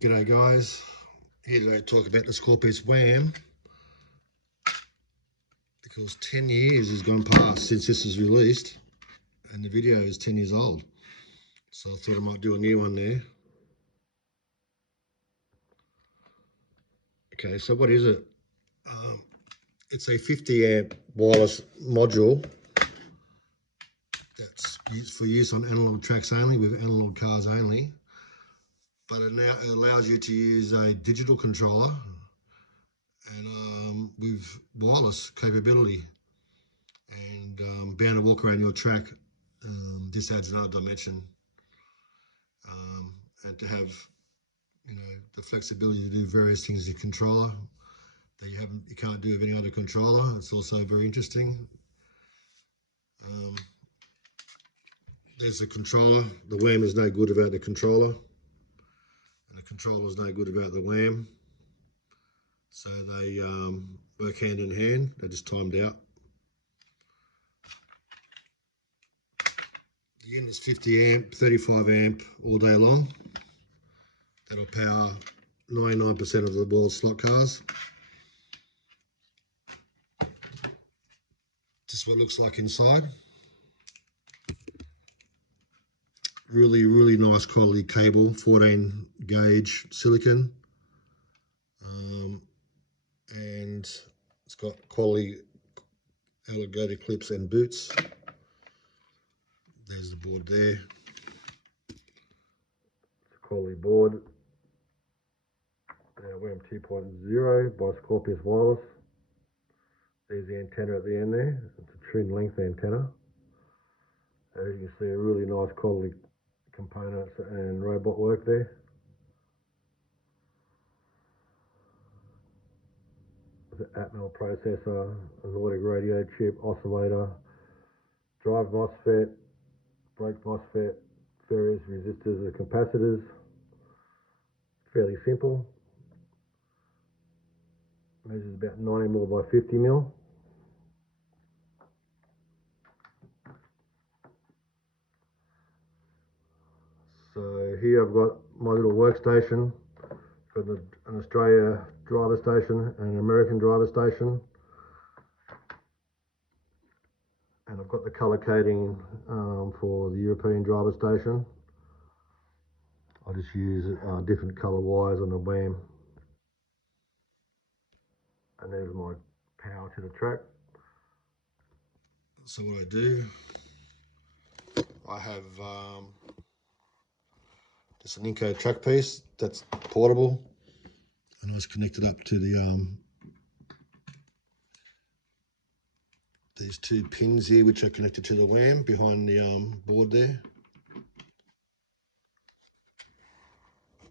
G'day guys, here today to talk about the Scorpius WAM because 10 years has gone past since this was released and the video is 10 years old. So I thought I might do a new one there. Okay, so what is it? It's a 50 amp wireless module that's used for use on analog tracks only, with analog cars only. But it now allows you to use a digital controller and with wireless capability, and being able to walk around your track. This adds another dimension, and to have the flexibility to do various things with your controller that you can't do with any other controller. It's also very interesting. There's the controller. The WAM is no good without the controller, and the controller is no good without the WAM. So they work hand in hand. They're just timed out. The unit's 50 amp, 35 amp all day long. That'll power 99% of the world's slot cars. Just what it looks like inside. Really nice quality cable, 14 gauge silicon, and it's got quality alligator clips and boots. There's the board there. It's a quality board. WAM 2.0 by Scorpius Wireless. There's the antenna at the end there. It's a trim length antenna. As you can see, a really nice quality components and robot work there. The analogue processor, analogue radio chip, oscillator, drive MOSFET, brake MOSFET, various resistors and capacitors. Fairly simple. Measures about 90mm by 50mm. So here I've got my little workstation. Got an Australia driver station and an American driver station. And I've got the colour coding for the European driver station. I just use different colour wires on the WAM. And there's my power to the track. So what I do, I have just an Inco track piece that's portable, and I was connected up to the these two pins here, which are connected to the WAM behind the board there.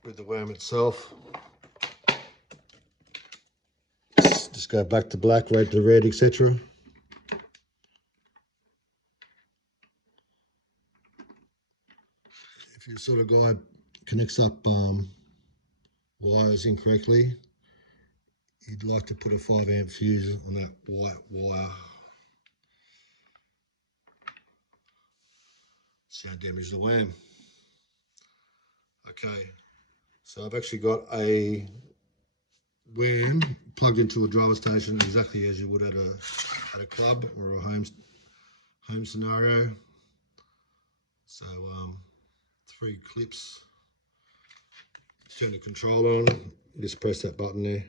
With the WAM itself, just go back to black, red to red, etc. If your sort of guy connects up wires incorrectly, you'd like to put a 5 amp fuse on that white wire, so don't damage the WAM. Okay, so I've actually got a WAM plugged into a driver station exactly as you would at a club or a home scenario. So 3 clips. Turn the control on. Just press that button there.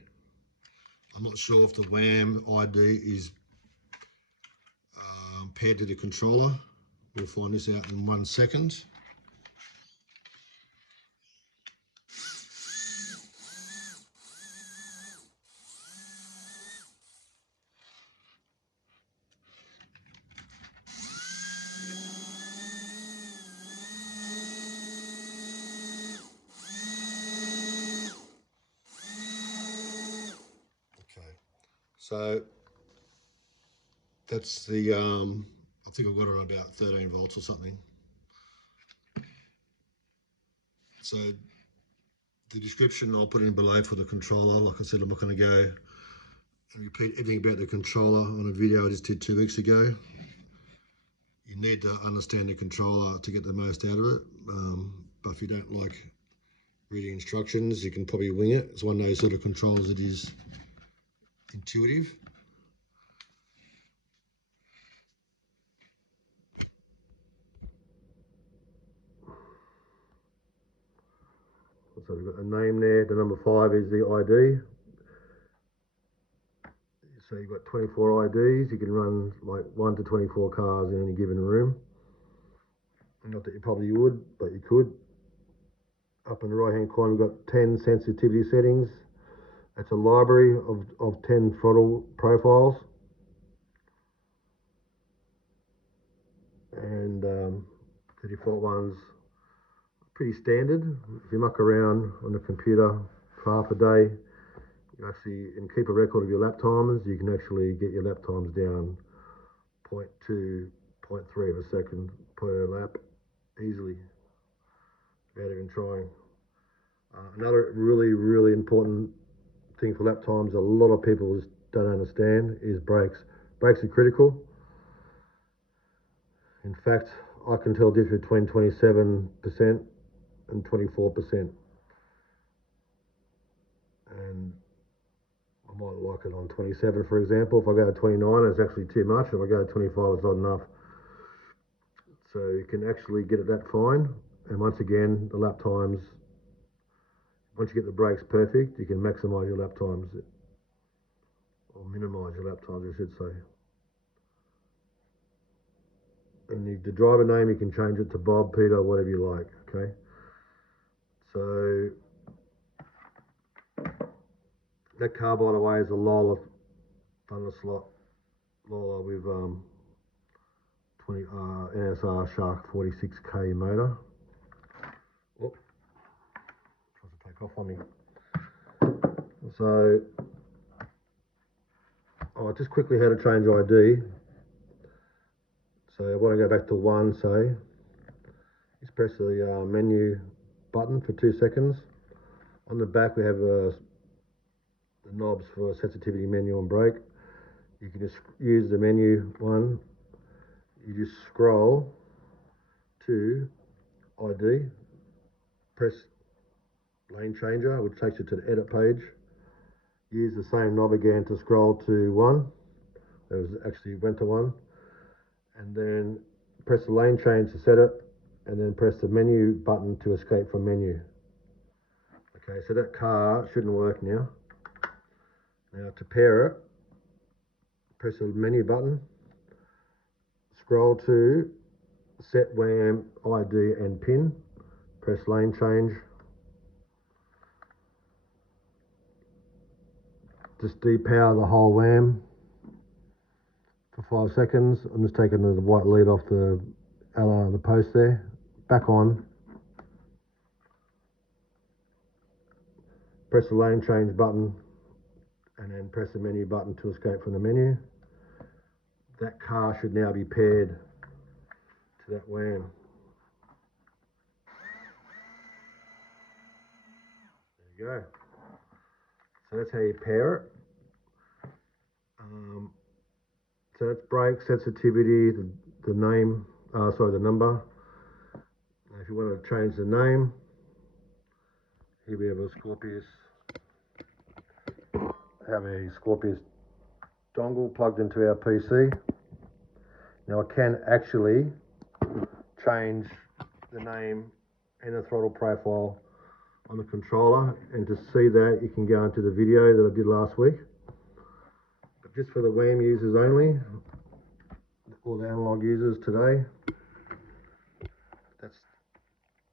I'm not sure if the WAM ID is paired to the controller. We'll find this out in 1 second. Okay, so that's the I think I've got it on about 13 volts or something. So the description I'll put in below for the controller. Like I said, I'm not going to go and repeat everything about the controller on a video I just did 2 weeks ago. You need to understand the controller to get the most out of it, but if you don't like reading instructions. You can probably wing it. It's one of those sort of controls that is intuitive. So we've got a name there. The number 5 is the ID. So you've got 24 IDs. You can run like 1 to 24 cars in any given room. Not that you probably would, but you could. Up in the right hand corner, we've got 10 sensitivity settings. That's a library of 10 throttle profiles. And the default one's pretty standard. If you muck around on the computer for half a day, you actually, and keep a record of your lap times, you can actually get your lap times down 0.2, 0.3 of a second per lap easily, without even trying. Another really important thing for lap times a lot of people just don't understand is brakes. Brakes are critical. In fact, I can tell the difference between 27% and 24%. And I might like it on 27, for example. If I go to 29, it's actually too much. If I go to 25, it's not enough. So you can actually get it that fine. And once again, the lap times, once you get the brakes perfect, you can maximize your lap times, or minimize your lap times, I should say. And the driver name, you can change it to Bob, Peter, whatever you like, okay? So that car, by the way, is a Lola Thunder Slot Lola with 20 NSR Shark 46k motor. Oh, tries to take off on me. So, just quickly how to change ID. So I want to go back to 1, say. Just press the menu button for 2 seconds. On the back we have the knobs for sensitivity, menu and brake. You can just use the menu one. You just scroll to ID, press lane changer, which takes you to the edit page. Use the same knob again to scroll to 1. That was actually went to 1. And then press the lane change to set it, and then press the menu button to escape from menu. Okay, so that car shouldn't work now. Now to pair it, press the menu button, scroll to set WAM, ID and PIN, press lane change. Just depower the whole WAM for 5 seconds. I'm just taking the white lead off the post there. Back on. Press the lane change button and then press the menu button to escape from the menu. That car should now be paired to that WAM. There you go. So that's how you pair it. So that's brake, sensitivity, the name, the number. Now if you want to change the name, here we have a Scorpius dongle plugged into our PC. Now I can actually change the name and the throttle profile on the controller, and to see that you can go into the video that I did last week. But just for the WAM users only, or the analog users today,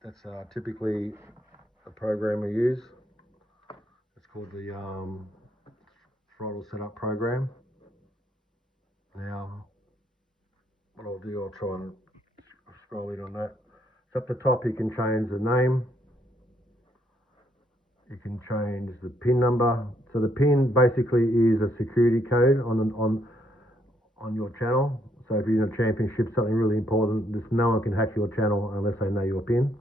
that's typically a program we use. It's called the throttle setup program. Now, what I'll do, I'll try and scroll in on that. So up the top, you can change the name. You can change the PIN number. So the PIN basically is a security code on your channel. So if you're in a championship, something really important, just no one can hack your channel unless they know your PIN.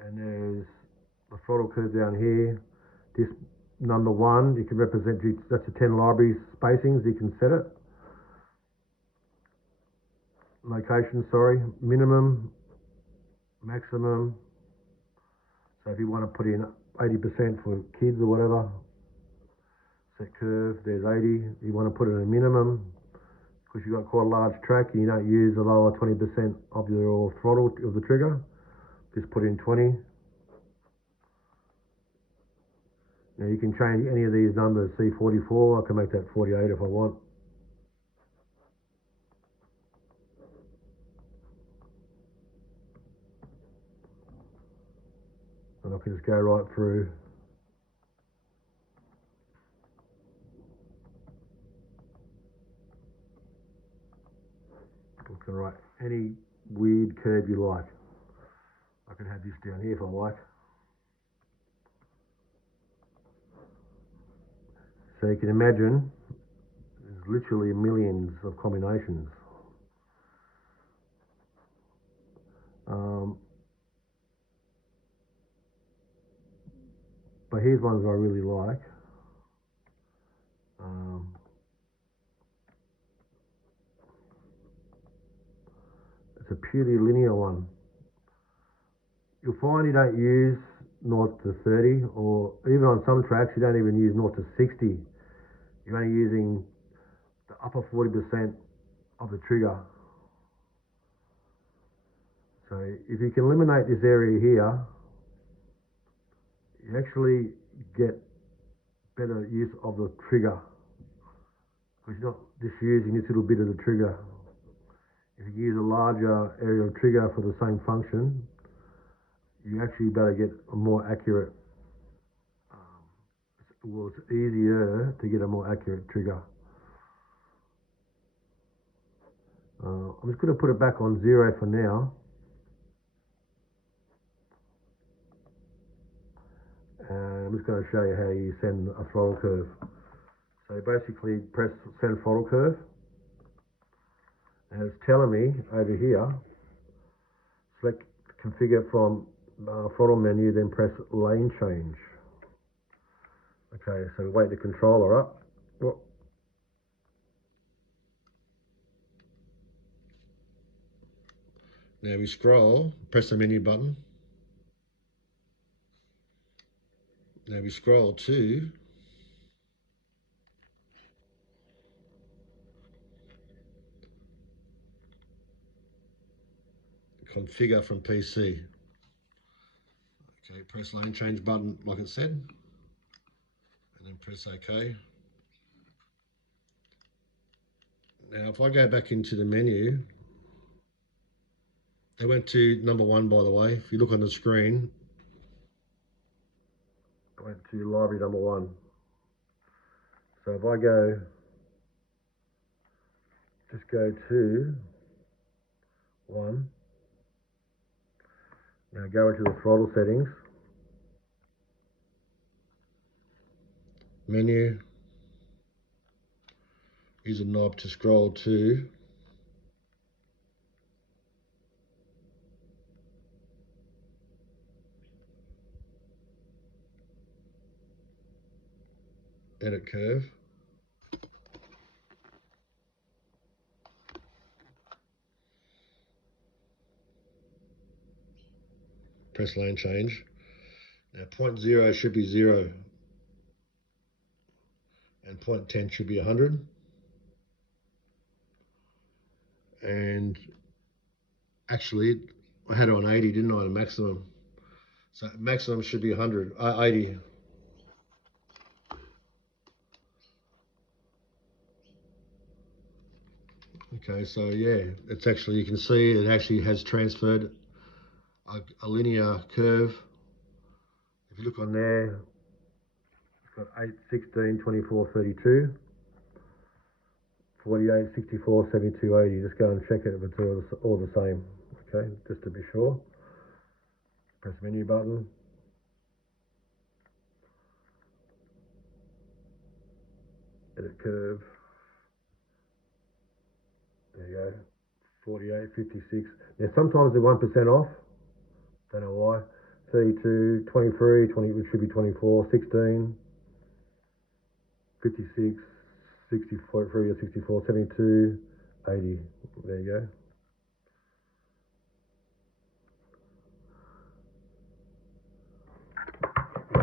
And there's the throttle curve down here. This number 1, you can represent, that's the 10 library spacings, you can set it. Location, minimum, maximum, So if you want to put in 80% for kids or whatever, set curve, there's 80. You want to put in a minimum, because you've got quite a large track and you don't use the lower 20% of your throttle of the trigger, just put in 20. Now you can change any of these numbers. C44, I can make that 48 if I want. And I can just go right through. I can write any weird curve you like. I can have this down here if I like. So you can imagine there's literally millions of combinations. But here's ones I really like. It's a purely linear one. You'll find you don't use 0 to 30, or even on some tracks you don't even use 0 to 60. You're only using the upper 40% of the trigger. So if you can eliminate this area here, you actually get better use of the trigger, because you're not just using this little bit of the trigger. If you use a larger area of trigger for the same function, you actually better get a more accurate, well, it's easier to get a more accurate trigger. I'm just going to put it back on 0 for now. And I'm just going to show you how you send a throttle curve. So basically press send throttle curve. And it's telling me over here, select configure from throttle menu, then press lane change. Okay, so wake the controller up. Oh. Now we scroll, press the menu button. Now we scroll to configure from PC. Okay, press lane change button like it said, and then press OK. Now if I go back into the menu, they went to number 1, by the way. If you look on the screen, I went to library number 1. So if I go, just go to 1, now go into the throttle settings, menu, use a knob to scroll to edit curve. Press lane change. Now point 0 should be 0 and point 10 should be 100. And actually I had it on 80, didn't I, the maximum? So maximum should be 100, 80. Okay, so yeah, it's actually, you can see it actually has transferred a linear curve. If you look on there, it's got 8, 16, 24, 32, 48, 64, 72, 80. Just go and check it if it's all the same. Okay, just to be sure. Press menu button. Edit curve. There you go. 48, 56. Now sometimes they're 1% off. Don't know why. 32, 23, 20, which should be 24, 16, 56, 63 or 64, 72, 80. There you go.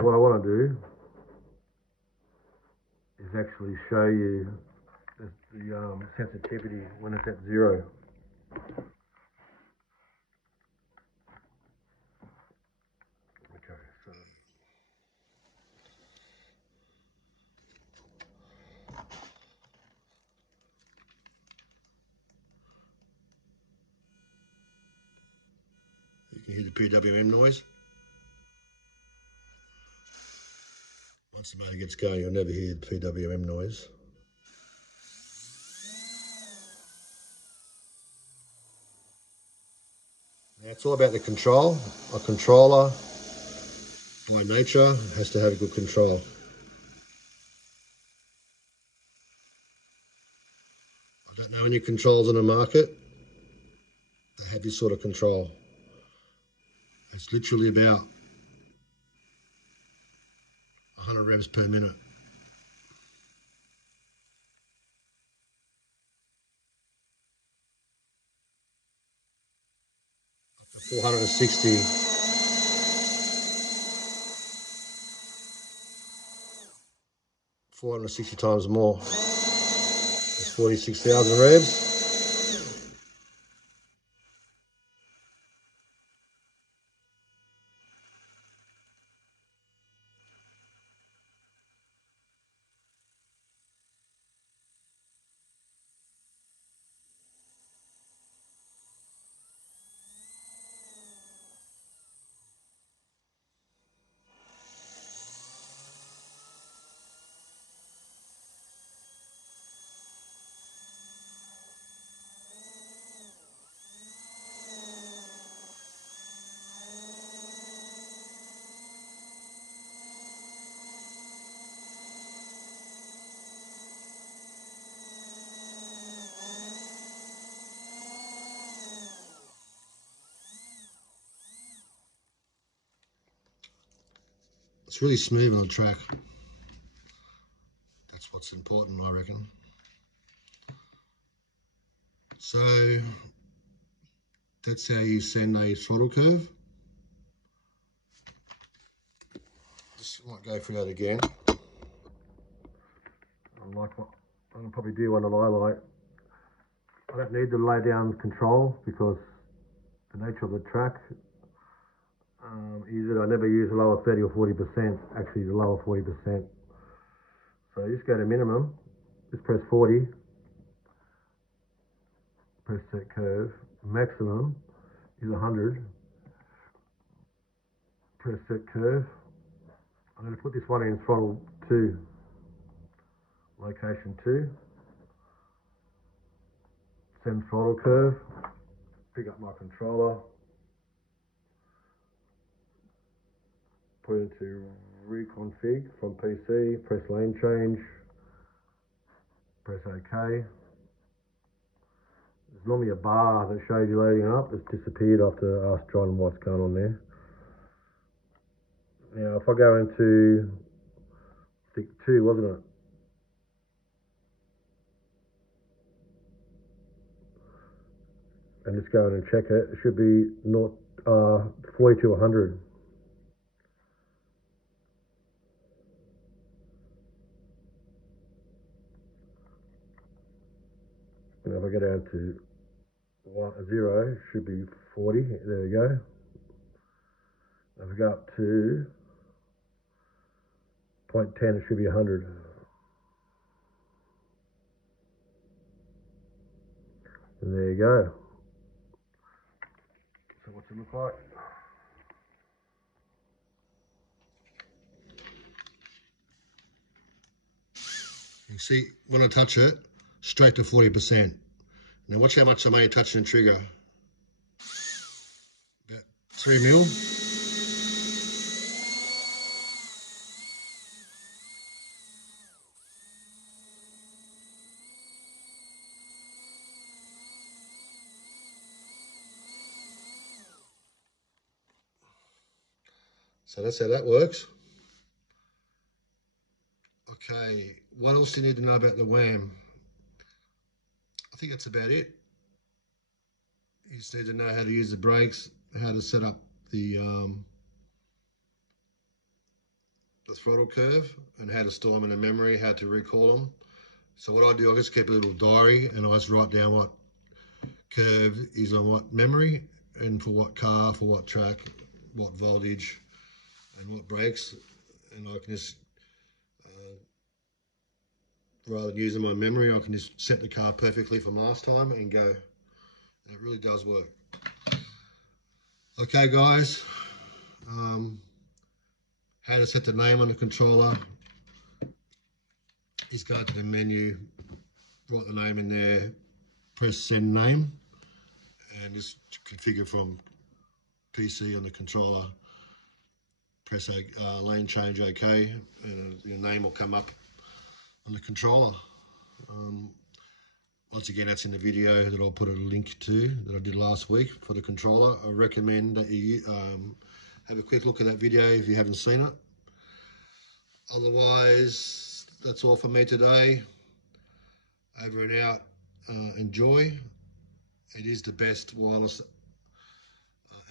what I want to do is actually show you the sensitivity when it's at 0. Okay, so you can hear the PWM noise. Once the motor gets going, you'll never hear the PWM noise. Now it's all about the control. A controller, by nature, has to have a good control. I don't know any controls on the market that have this sort of control. It's literally about 100 revs per minute. Up to 460 times more. It's 46,000 revs. It's really smooth on the track. That's what's important, I reckon. So that's how you send a throttle curve. Just might go through that again. Like what I'll probably do one that I like. I don't need to lay down control because the nature of the track is that I never use a lower 30 or 40%, actually the lower 40%. So you just go to minimum, just press 40, press set curve, maximum is 100, press set curve. I'm going to put this one in throttle 2, location 2, send throttle curve, pick up my controller, put it into reconfig from PC, press lane change, press OK. There's normally a bar that shows you loading up. It's disappeared after I asked John what's going on there. Now if I go into, I think 2, wasn't it? And just go in and check it. It should be 40 to 100. And if I go down to 0, it should be 40. There we go. If I go up to 0.10, it should be 100. And there you go. So what's it look like? You see, when I touch it, straight to 40%. Now watch how much I'm only touching the trigger. About 3 mil. So that's how that works. Okay, what else do you need to know about the WAM? I think that's about it. You just need to know how to use the brakes, how to set up the throttle curve and how to store them in the memory, how to recall them. So what I do, I just keep a little diary and I just write down what curve is on what memory and for what car, for what track, what voltage and what brakes, and I can just rather than using my memory, I can just set the car perfectly for mass time and go, and it really does work. Okay guys, how to set the name on the controller is go to the menu, write the name in there, press send name, and just configure from PC on the controller, press lane change OK, and your name will come up on the controller. Once again, that's in the video that I'll put a link to that I did last week for the controller. I recommend that you have a quick look at that video if you haven't seen it. Otherwise, that's all for me today. Over and out. Enjoy. It is the best wireless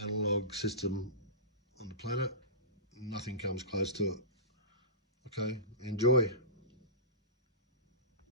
analog system on the planet. Nothing comes close to it. Okay, enjoy.